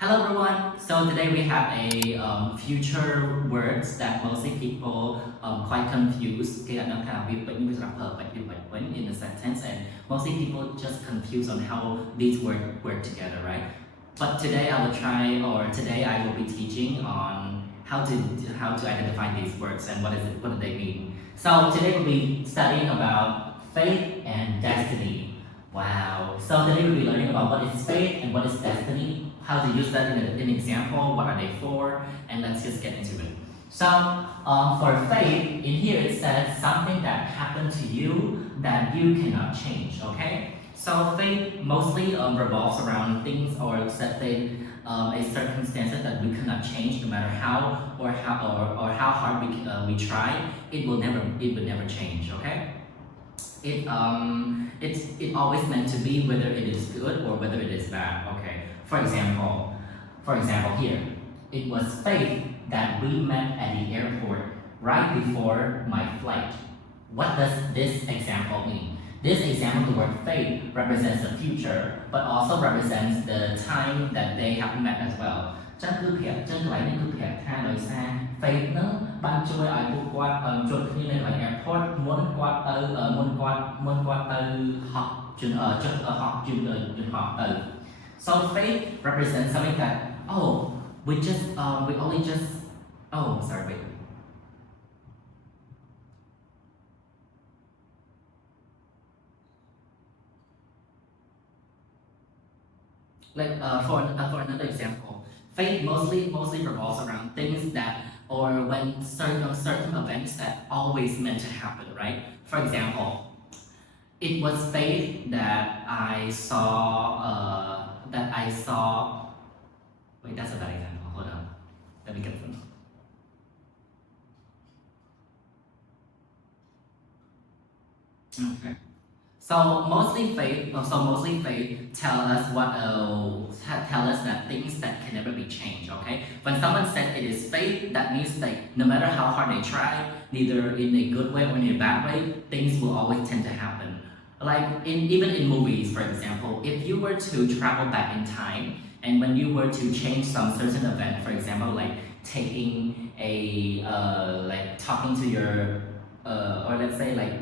Hello everyone. So today we have a future words that mostly people quite confused. Cái nó khá bị bệnh với rapper bệnh in the sentence, and mostly people just confused on how these words work together, right? But today I will try, or today I will be teaching on how to identify these words and what do they mean. So today we'll be studying about faith and destiny. Wow. So today we'll be learning about what is faith and what is destiny, how to use that in an example, what are they for, and let's just get into it. So for faith, in here it says something that happened to you that you cannot change, okay? So faith mostly revolves around things or something, a circumstances that we cannot change no matter how how hard we try, it will never change, okay? It always meant to be whether it is good or whether it is bad. Okay. For example here, it was faith that we met at the airport right before my flight. What does this example mean? This example, the word faith, represents the future, but also represents the time that they have met as well. ចឹងគឺប្រាប់ចឹងកន្លែងនេះគឺប្រាប់ថាដោយសារ faith ហ្នឹងបានជួយឲ្យពួកគាត់ជួបគ្នានៅកន្លែង airport មុនគាត់ទៅហោះជន់ហោះជន់ហោះទៅ So faith represents something that we only just sorry wait like for another example, faith mostly revolves around things that or when certain events that always meant to happen, right? For example, it was faith that I saw wait, that's a bad example. Hold on. Let me get them. Okay. So mostly faith tell us that things that can never be changed. Okay, when someone said it is faith, that means like no matter how hard they try, neither in a good way or in a bad way, things will always tend to happen. Like even in movies, for example, if you were to travel back in time and when you were to change some certain event, for example, like taking a like talking to your or let's say like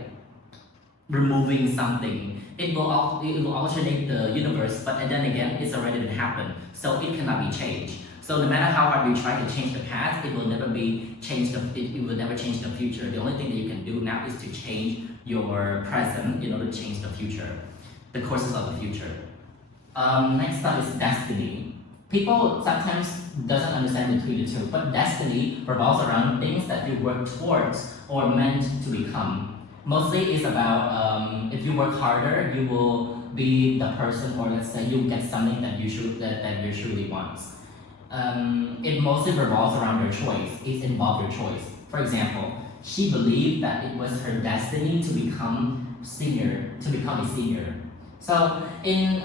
removing something, it will alternate the universe, but then again, it's already been happened, so it cannot be changed. So no matter how hard we try to change the past, it will never change the future. The only thing that you can do now is to change your present in order to change the future, the courses of the future. Next up is destiny. People sometimes doesn't understand between the two, but destiny revolves around things that you work towards or meant to become. Mostly it's about if you work harder, you will be the person, or let's say you get something that you truly want. It mostly revolves around your choice. It involves your choice. For example, she believed that it was her destiny to become a senior. So in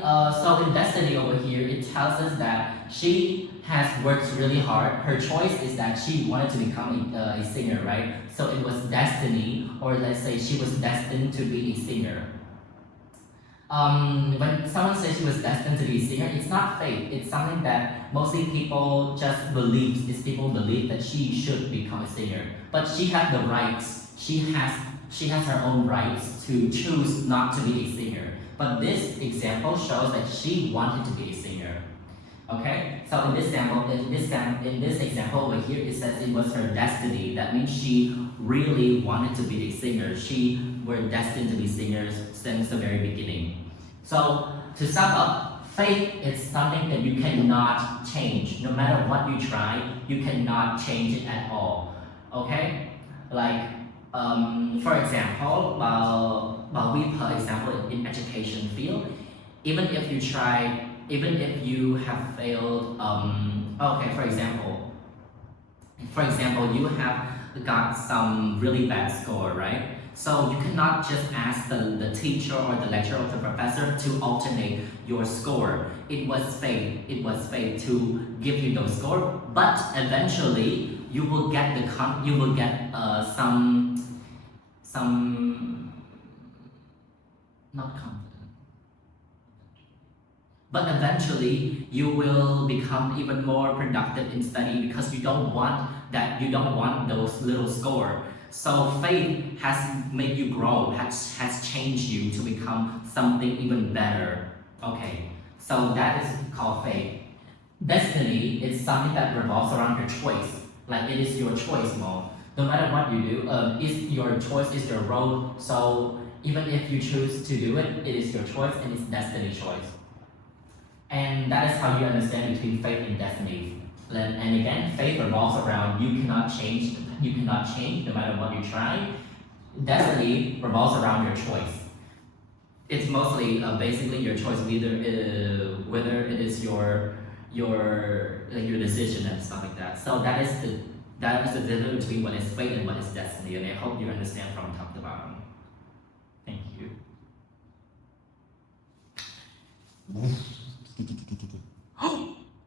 destiny over here, it tells us that she has worked really hard. Her choice is that she wanted to become a singer, right? So it was destiny, or let's say she was destined to be a singer. When someone says she was destined to be a singer, it's not fate. It's something that mostly people just believe. People believe that she should become a singer, but she has the rights. She has her own rights to choose not to be a singer. But this example shows that she wanted to be a singer. Okay, so in this example over here, it says it was her destiny. That means she really wanted to be a singer. She were destined to be singers since the very beginning. So to sum up, faith is something that you cannot change. No matter what you try, you cannot change it at all. Okay, like for example, while we for example in education field, even if you have failed, okay, for example, you have got some really bad score, right? So you cannot just ask the teacher or the lecturer or the professor to alternate your score. It was fate to give you those score, but eventually you will get some not confident. but eventually you will become even more productive in study because you don't want those little score. So faith has made you grow, has changed you to become something even better. Okay, so that is called faith. Destiny is something that revolves around your choice. Like it is your choice, Mo. No matter what you do, is your choice is your road. So even if you choose to do it, it is your choice and it's destiny choice. And that is how you understand between faith and destiny. And again, faith revolves around you cannot change no matter what you try. Destiny revolves around your choice. It's mostly basically your choice whether it is your decision and stuff like that. So that is the difference between what is fate and what is destiny, and I hope you understand from top to bottom. Thank you.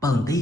เปิดดิ